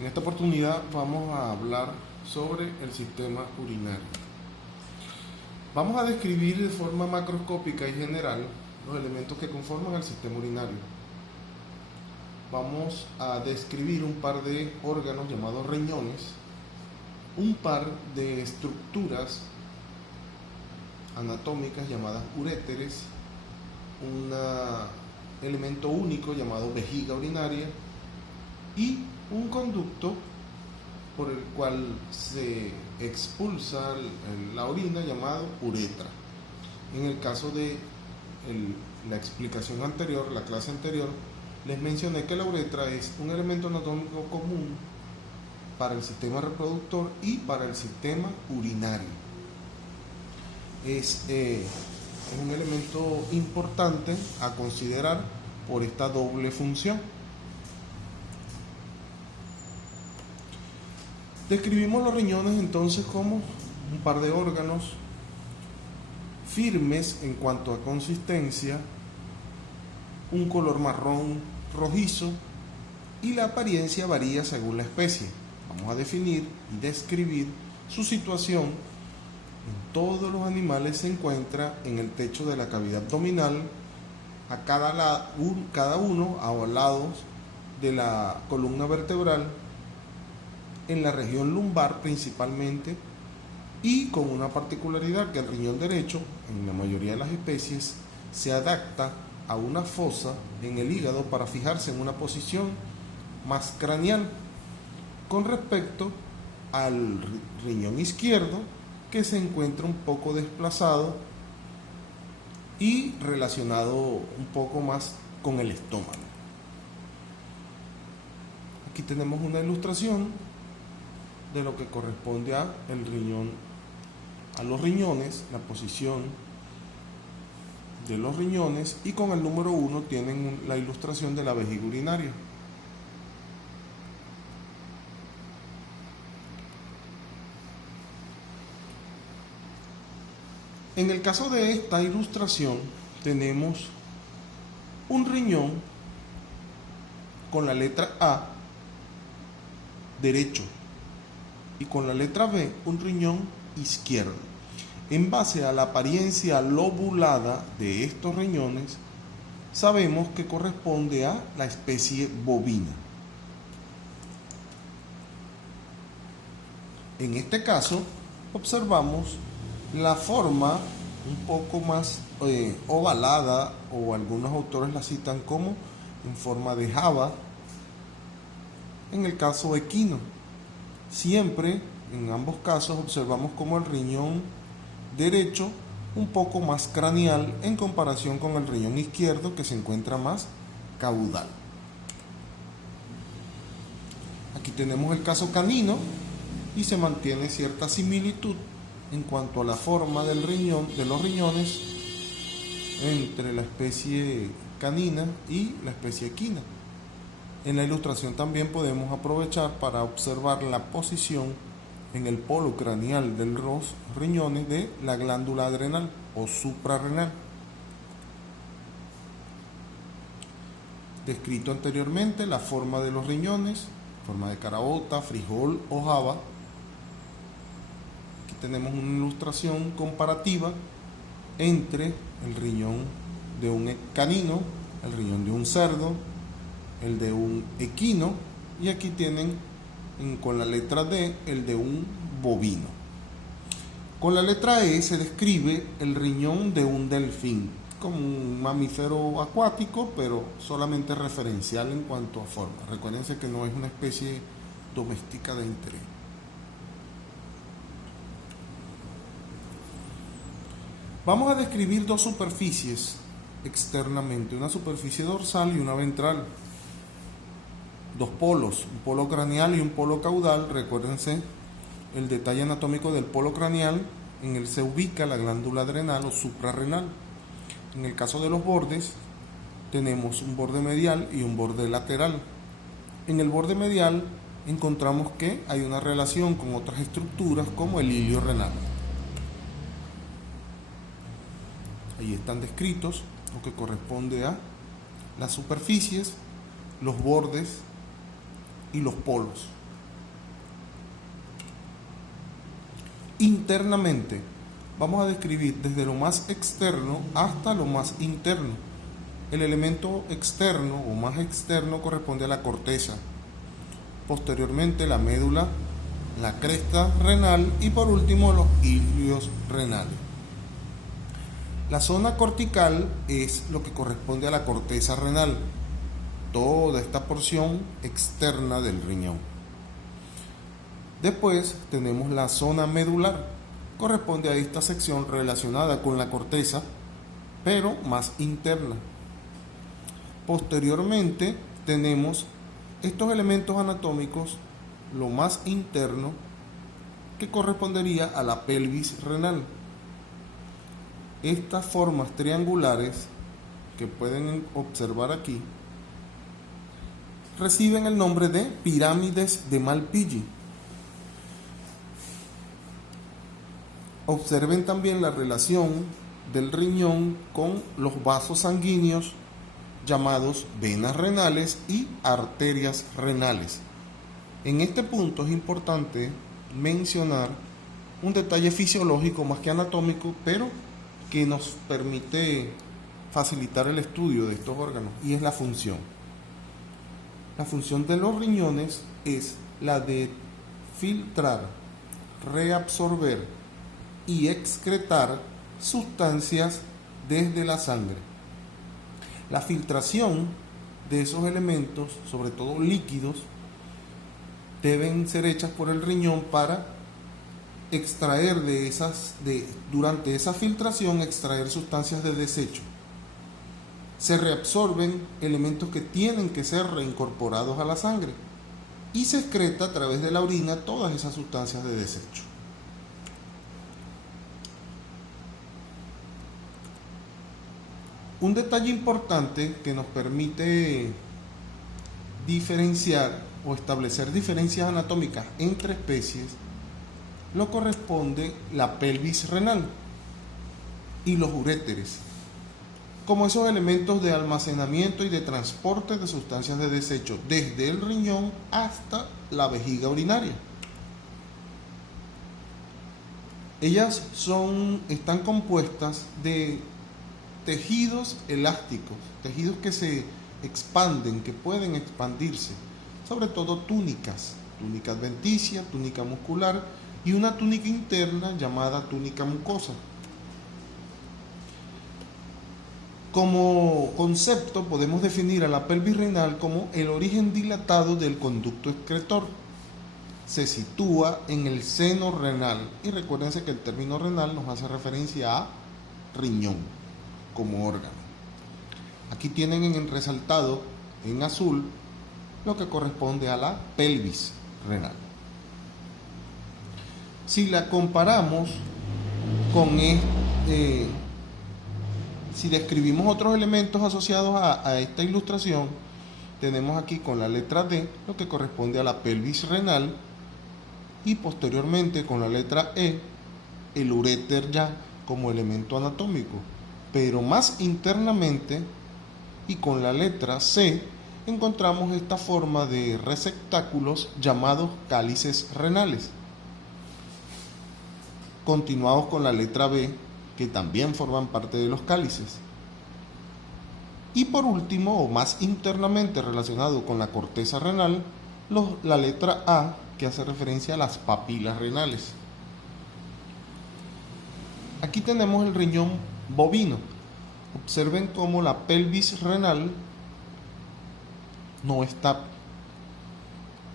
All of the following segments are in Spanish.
En esta oportunidad vamos a hablar sobre el sistema urinario. Vamos a describir de forma macroscópica y general los elementos que conforman el sistema urinario. Vamos a describir un par de órganos llamados riñones, un par de estructuras anatómicas llamadas uréteres, un elemento único llamado vejiga urinaria y un conducto por el cual se expulsa la orina llamado uretra. En el caso de la explicación anterior, la clase anterior, les mencioné que la uretra es un elemento anatómico común para el sistema reproductor y para el sistema urinario. Es un elemento importante a considerar por esta doble función. Describimos los riñones entonces como un par de órganos firmes en cuanto a consistencia, un color marrón rojizo y la apariencia varía según la especie. Vamos a definir y describir su situación. En todos los animales se encuentra en el techo de la cavidad abdominal, a cada uno a los lados de la columna vertebral, en la región lumbar principalmente, y con una particularidad que el riñón derecho, en la mayoría de las especies, se adapta a una fosa en el hígado para fijarse en una posición más craneal, con respecto al riñón izquierdo, que se encuentra un poco desplazado y relacionado un poco más con el estómago. Aquí tenemos una ilustración de lo que corresponde a los riñones, la posición de los riñones, y con el número 1 tienen la ilustración de la vejiga urinaria. En el caso de esta ilustración tenemos un riñón con la letra A derecho y con la letra B un riñón izquierdo. En base a la apariencia lobulada de estos riñones, sabemos que corresponde a la especie bovina. En este caso, observamos la forma un poco más ovalada, o algunos autores la citan como en forma de java, en el caso equino. Siempre, en ambos casos, observamos como el riñón derecho un poco más craneal en comparación con el riñón izquierdo, que se encuentra más caudal. Aquí tenemos el caso canino y se mantiene cierta similitud en cuanto a la forma del riñón, de los riñones, entre la especie canina y la especie equina. En la ilustración también podemos aprovechar para observar la posición en el polo craneal de los riñones de la glándula adrenal o suprarrenal. Descrito anteriormente la forma de los riñones, forma de caraota, frijol o java. Aquí tenemos una ilustración comparativa entre el riñón de un canino, el riñón de un cerdo, el de un equino, y aquí tienen con la letra D el de un bovino. Con la letra E se describe el riñón de un delfín, como un mamífero acuático, pero solamente referencial en cuanto a forma. Recuérdense que no es una especie doméstica de interés. Vamos a describir dos superficies externamente, una superficie dorsal y una ventral. Dos polos, un polo craneal y un polo caudal. Recuérdense el detalle anatómico del polo craneal, en él se ubica la glándula adrenal o suprarrenal. En el caso de los bordes, tenemos un borde medial y un borde lateral. En el borde medial encontramos que hay una relación con otras estructuras como el hilio renal. Ahí están descritos lo que corresponde a las superficies, los bordes y los polos. Internamente, vamos a describir desde lo más externo hasta lo más interno. El elemento externo o más externo corresponde a la corteza, posteriormente la médula, la cresta renal y por último los ilios renales. La zona cortical es lo que corresponde a la corteza renal, toda esta porción externa del riñón. Después tenemos la zona medular, corresponde a esta sección relacionada con la corteza, pero más interna. Posteriormente tenemos estos elementos anatómicos, lo más interno, que correspondería a la pelvis renal. Estas formas triangulares que pueden observar aquí reciben el nombre de pirámides de Malpighi. Observen también la relación del riñón con los vasos sanguíneos llamados venas renales y arterias renales. En este punto es importante mencionar un detalle fisiológico más que anatómico, pero que nos permite facilitar el estudio de estos órganos, y es la función. La función de los riñones es la de filtrar, reabsorber y excretar sustancias desde la sangre. La filtración de esos elementos, sobre todo líquidos, deben ser hechas por el riñón para extraer durante esa filtración, extraer sustancias de desecho. Se reabsorben elementos que tienen que ser reincorporados a la sangre y se excreta a través de la orina todas esas sustancias de desecho. Un detalle importante que nos permite diferenciar o establecer diferencias anatómicas entre especies lo corresponde la pelvis renal y los uréteres, como esos elementos de almacenamiento y de transporte de sustancias de desecho desde el riñón hasta la vejiga urinaria. Ellas están compuestas de tejidos elásticos, tejidos que se expanden, que pueden expandirse, sobre todo túnica adventicia, túnica muscular y una túnica interna llamada túnica mucosa. Como concepto podemos definir a la pelvis renal como el origen dilatado del conducto excretor. Se sitúa en el seno renal, y recuérdense que el término renal nos hace referencia a riñón como órgano. Aquí tienen en resaltado en azul lo que corresponde a la pelvis renal. Si la comparamos con si describimos otros elementos asociados a esta ilustración, tenemos aquí con la letra D lo que corresponde a la pelvis renal, y posteriormente con la letra E el uréter ya como elemento anatómico. Pero más internamente y con la letra C encontramos esta forma de receptáculos llamados cálices renales, continuados con la letra B, que también forman parte de los cálices. Y por último, o más internamente relacionado con la corteza renal, la letra A, que hace referencia a las papilas renales. Aquí tenemos el riñón bovino. Observen cómo la pelvis renal no está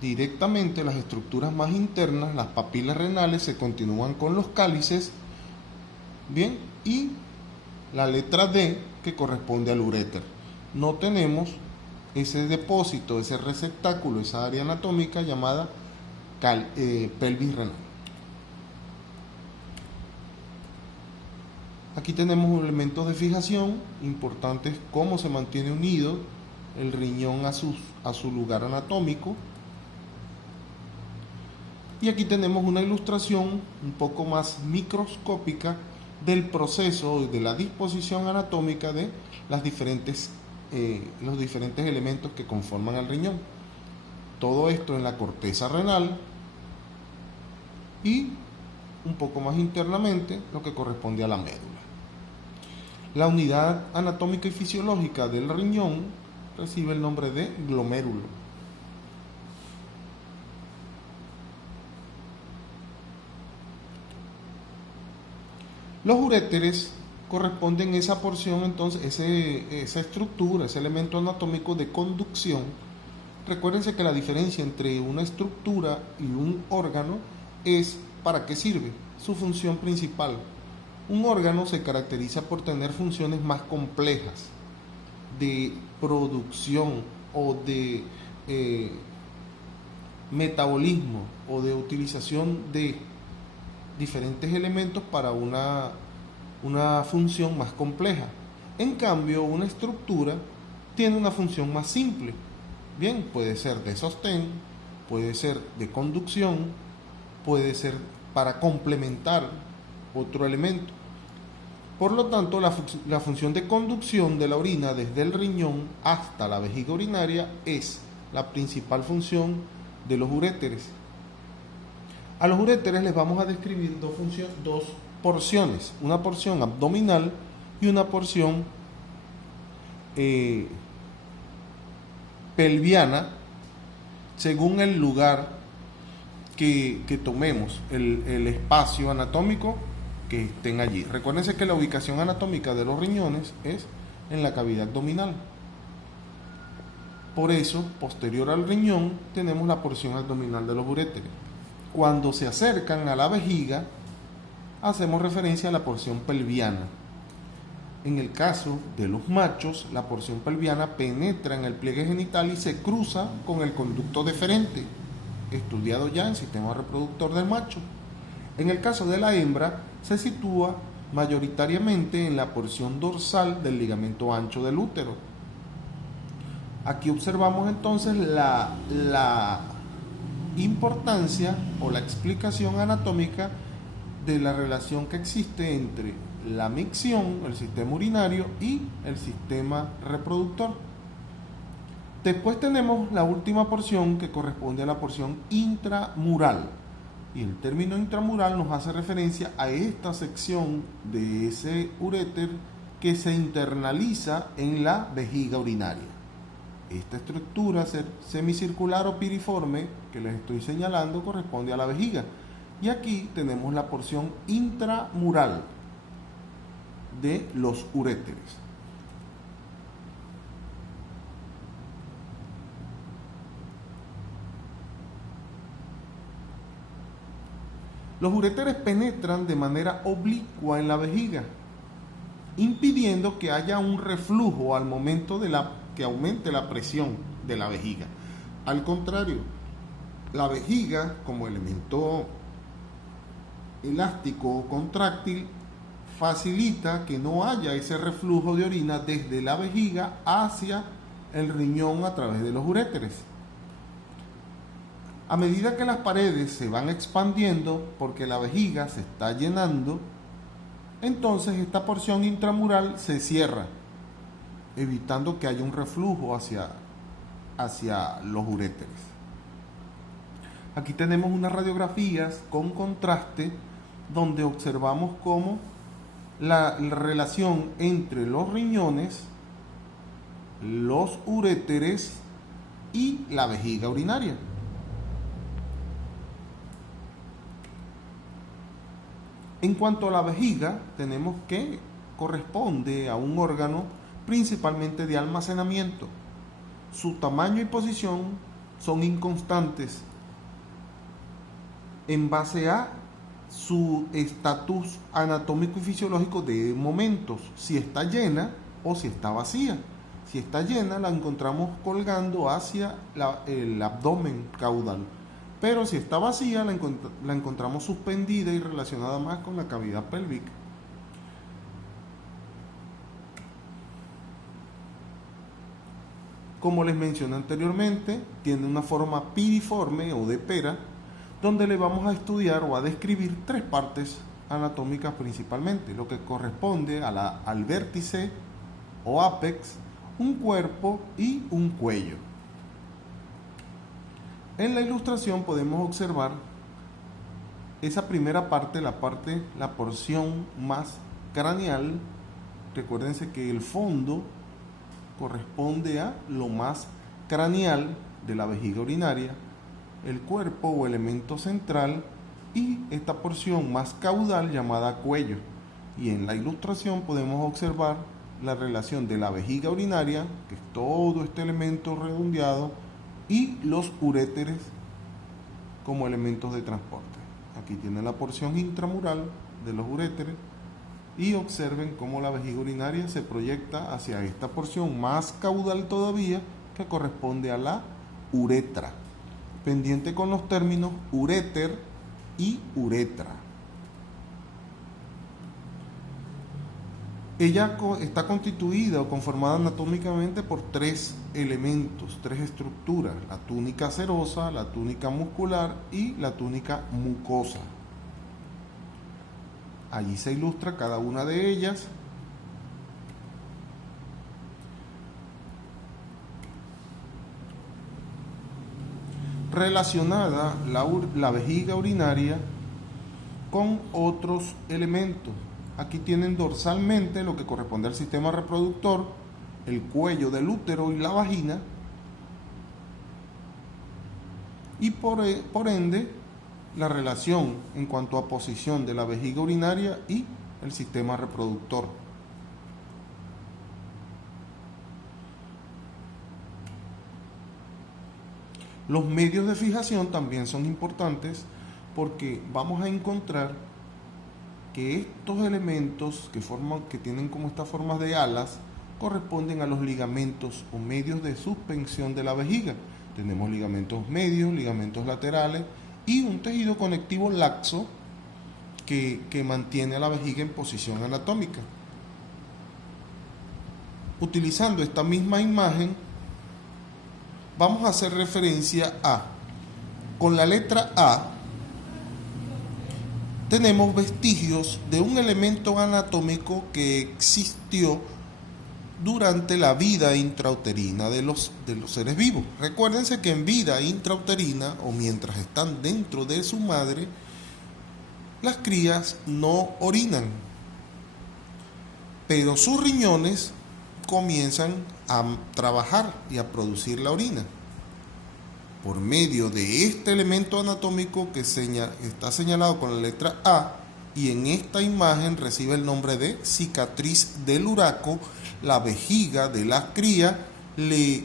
directamente, las estructuras más internas, las papilas renales, se continúan con los cálices, bien, y la letra D, que corresponde al uréter. No tenemos ese depósito, ese receptáculo, esa área anatómica llamada pelvis renal. Aquí tenemos elementos de fijación importantes, cómo se mantiene unido el riñón a su lugar anatómico. Y aquí tenemos una ilustración un poco más microscópica del proceso, de la disposición anatómica de los diferentes elementos que conforman el riñón. Todo esto en la corteza renal, y un poco más internamente lo que corresponde a la médula. La unidad anatómica y fisiológica del riñón recibe el nombre de glomérulo. Los uréteres corresponden a esa porción, entonces, esa estructura, ese elemento anatómico de conducción. Recuérdense que la diferencia entre una estructura y un órgano es para qué sirve, su función principal. Un órgano se caracteriza por tener funciones más complejas de producción o de metabolismo o de utilización de diferentes elementos para una función más compleja. En cambio, una estructura tiene una función más simple. Bien, puede ser de sostén, puede ser de conducción, puede ser para complementar otro elemento. Por lo tanto, la función de conducción de la orina desde el riñón hasta la vejiga urinaria es la principal función de los uréteres. A los uréteres les vamos a describir dos porciones, una porción abdominal y una porción pelviana, según el lugar que tomemos, el espacio anatómico que estén allí. Recuérdense que la ubicación anatómica de los riñones es en la cavidad abdominal. Por eso, posterior al riñón, tenemos la porción abdominal de los uréteres. Cuando se acercan a la vejiga, hacemos referencia a la porción pelviana. En el caso de los machos, la porción pelviana penetra en el pliegue genital y se cruza con el conducto deferente, estudiado ya en el sistema reproductor del macho. En el caso de la hembra, se sitúa mayoritariamente en la porción dorsal del ligamento ancho del útero. Aquí observamos entonces la importancia o la explicación anatómica de la relación que existe entre la micción, el sistema urinario, y el sistema reproductor. Después tenemos la última porción que corresponde a la porción intramural. Y el término intramural nos hace referencia a esta sección de ese uréter que se internaliza en la vejiga urinaria. Esta estructura semicircular o piriforme que les estoy señalando corresponde a la vejiga. Y aquí tenemos la porción intramural de los uréteres. Los uréteres penetran de manera oblicua en la vejiga, impidiendo que haya un reflujo al momento que aumente la presión de la vejiga. Al contrario, la vejiga, como elemento elástico o contráctil, facilita que no haya ese reflujo de orina desde la vejiga hacia el riñón a través de los uréteres. A medida que las paredes se van expandiendo porque la vejiga se está llenando, entonces esta porción intramural se cierra, evitando que haya un reflujo hacia los uréteres. Aquí tenemos unas radiografías con contraste donde observamos cómo la relación entre los riñones, los uréteres y la vejiga urinaria. En cuanto a la vejiga, tenemos que corresponde a un órgano principalmente de almacenamiento. Su tamaño y posición son inconstantes en base a su estatus anatómico y fisiológico de momentos, si está llena o si está vacía. Si está llena, la encontramos colgando hacia el abdomen caudal. Pero si está vacía, la encontramos suspendida y relacionada más con la cavidad pélvica. Como les mencioné anteriormente, tiene una forma piriforme o de pera, donde le vamos a estudiar o a describir tres partes anatómicas principalmente, lo que corresponde al vértice o ápex, un cuerpo y un cuello. En la ilustración podemos observar esa primera parte, la porción más craneal, recuérdense que el fondo corresponde a lo más craneal de la vejiga urinaria, el cuerpo o elemento central, y esta porción más caudal llamada cuello. Y en la ilustración podemos observar la relación de la vejiga urinaria, que es todo este elemento redondeado, y los uréteres como elementos de transporte. Aquí tienen la porción intramural de los uréteres y observen cómo la vejiga urinaria se proyecta hacia esta porción más caudal todavía, que corresponde a la uretra. Pendiente con los términos uréter y uretra. Ella está constituida o conformada anatómicamente por tres elementos, tres estructuras: la túnica serosa, la túnica muscular y la túnica mucosa. Allí se ilustra cada una de ellas. Relacionada la vejiga urinaria con otros elementos. Aquí tienen dorsalmente lo que corresponde al sistema reproductor, el cuello del útero y la vagina, y por ende la relación en cuanto a posición de la vejiga urinaria y el sistema reproductor. Los medios de fijación también son importantes, porque vamos a encontrar que estos elementos que tienen como estas formas de alas corresponden a los ligamentos o medios de suspensión de la vejiga. Tenemos ligamentos medios, ligamentos laterales y un tejido conectivo laxo que mantiene a la vejiga en posición anatómica. Utilizando esta misma imagen, vamos a hacer referencia a, con la letra A, tenemos vestigios de un elemento anatómico que existió durante la vida intrauterina de los seres vivos. Recuérdense que en vida intrauterina, o mientras están dentro de su madre, las crías no orinan, pero sus riñones comienzan a trabajar y a producir la orina. Por medio de este elemento anatómico que está señalado con la letra A, y en esta imagen recibe el nombre de cicatriz del uraco, la vejiga de la cría le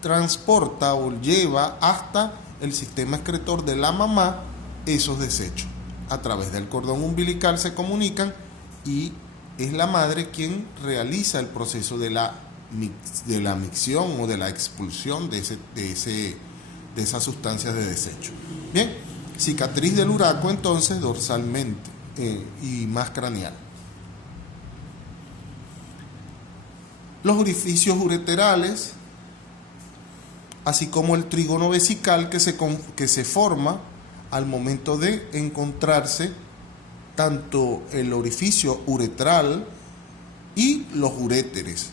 transporta o lleva hasta el sistema excretor de la mamá esos desechos. A través del cordón umbilical se comunican y es la madre quien realiza el proceso de la micción o de la expulsión de esas sustancias de desecho. Bien, cicatriz del uraco entonces dorsalmente y más craneal. Los orificios ureterales, así como el trígono vesical que se forma al momento de encontrarse tanto el orificio uretral y los uréteres.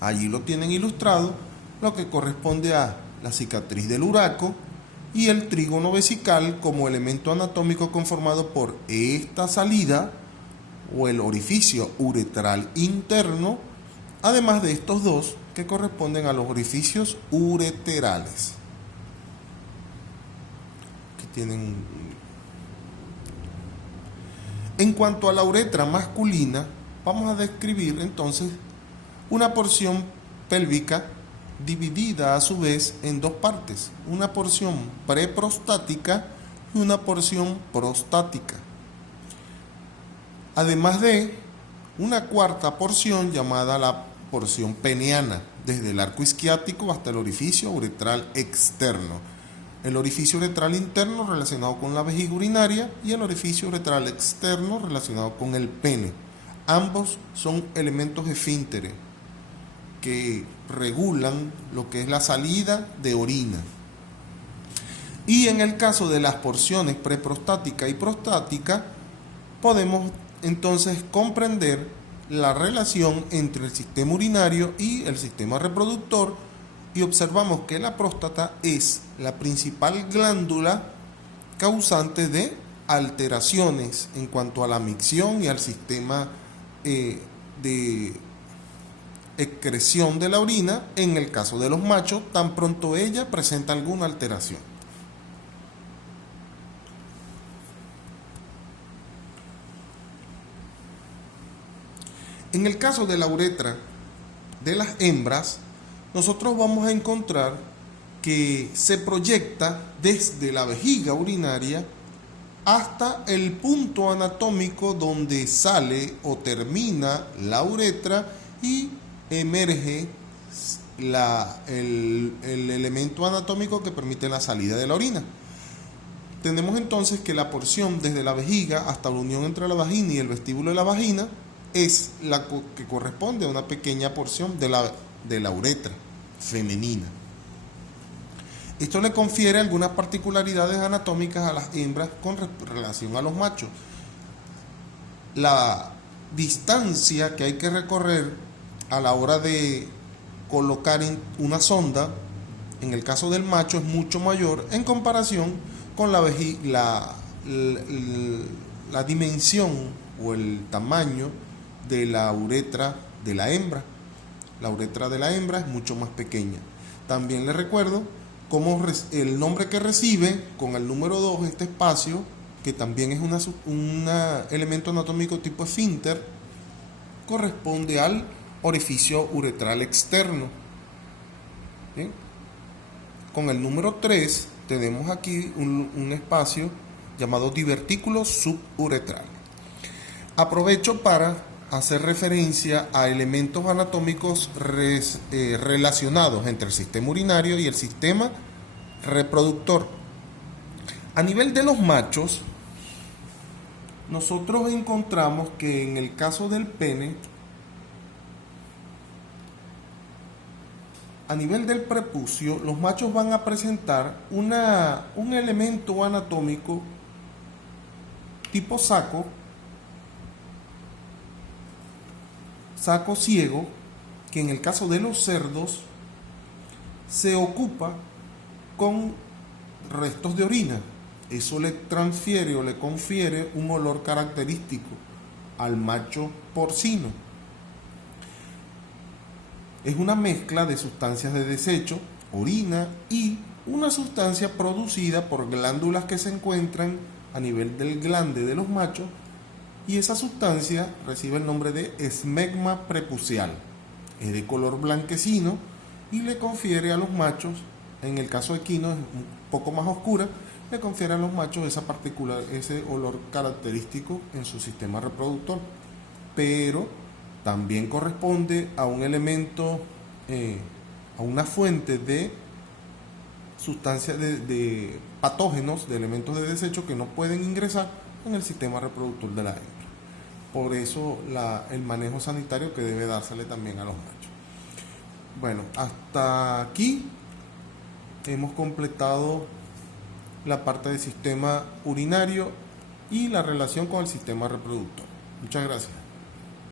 Allí lo tienen ilustrado, lo que corresponde a la cicatriz del uraco y el trígono vesical como elemento anatómico conformado por esta salida o el orificio uretral interno, además de estos dos que corresponden a los orificios ureterales. Aquí tienen. En cuanto a la uretra masculina, vamos a describir entonces una porción pélvica dividida a su vez en dos partes, una porción preprostática y una porción prostática, además de una cuarta porción llamada la porción peneana, desde el arco isquiático hasta el orificio uretral externo, el orificio uretral interno relacionado con la vejiga urinaria y el orificio uretral externo relacionado con el pene. Ambos son elementos esfínteres que regulan lo que es la salida de orina. Y en el caso de las porciones preprostática y prostática, podemos entonces comprender la relación entre el sistema urinario y el sistema reproductor, y observamos que la próstata es la principal glándula causante de alteraciones en cuanto a la micción y al sistema de excreción de la orina en el caso de los machos, tan pronto ella presenta alguna alteración. En el caso de la uretra de las hembras, nosotros vamos a encontrar que se proyecta desde la vejiga urinaria hasta el punto anatómico donde sale o termina la uretra y emerge el elemento anatómico que permite la salida de la orina. Tenemos entonces que la porción desde la vejiga hasta la unión entre la vagina y el vestíbulo de la vagina es la que corresponde a una pequeña porción de la uretra femenina. Esto le confiere algunas particularidades anatómicas a las hembras con relación a los machos. La distancia que hay que recorrer a la hora de colocar una sonda, en el caso del macho, es mucho mayor en comparación con la dimensión o el tamaño de la uretra de la hembra. La uretra de la hembra es mucho más pequeña. También les recuerdo cómo el nombre que recibe con el número 2, este espacio, que también es un elemento anatómico tipo esfínter, corresponde al orificio uretral externo. ¿Bien? Con el número 3 tenemos aquí un espacio llamado divertículo suburetral. Aprovecho para hacer referencia a elementos anatómicos relacionados entre el sistema urinario y el sistema reproductor. A nivel de los machos, nosotros encontramos que en el caso del pene, a nivel del prepucio, los machos van a presentar un elemento anatómico tipo saco ciego, que en el caso de los cerdos se ocupa con restos de orina. Eso le transfiere o le confiere un olor característico al macho porcino. Es una mezcla de sustancias de desecho, orina y una sustancia producida por glándulas que se encuentran a nivel del glande de los machos, y esa sustancia recibe el nombre de esmegma prepucial. Es de color blanquecino y le confiere a los machos, en el caso equino es un poco más oscura, le confiere a los machos ese olor característico en su sistema reproductor. Pero también corresponde a un elemento, a una fuente de sustancias de patógenos, de elementos de desecho que no pueden ingresar en el sistema reproductor de la hembra. Por eso el manejo sanitario que debe dársele también a los machos. Bueno, hasta aquí hemos completado la parte del sistema urinario y la relación con el sistema reproductor. Muchas gracias.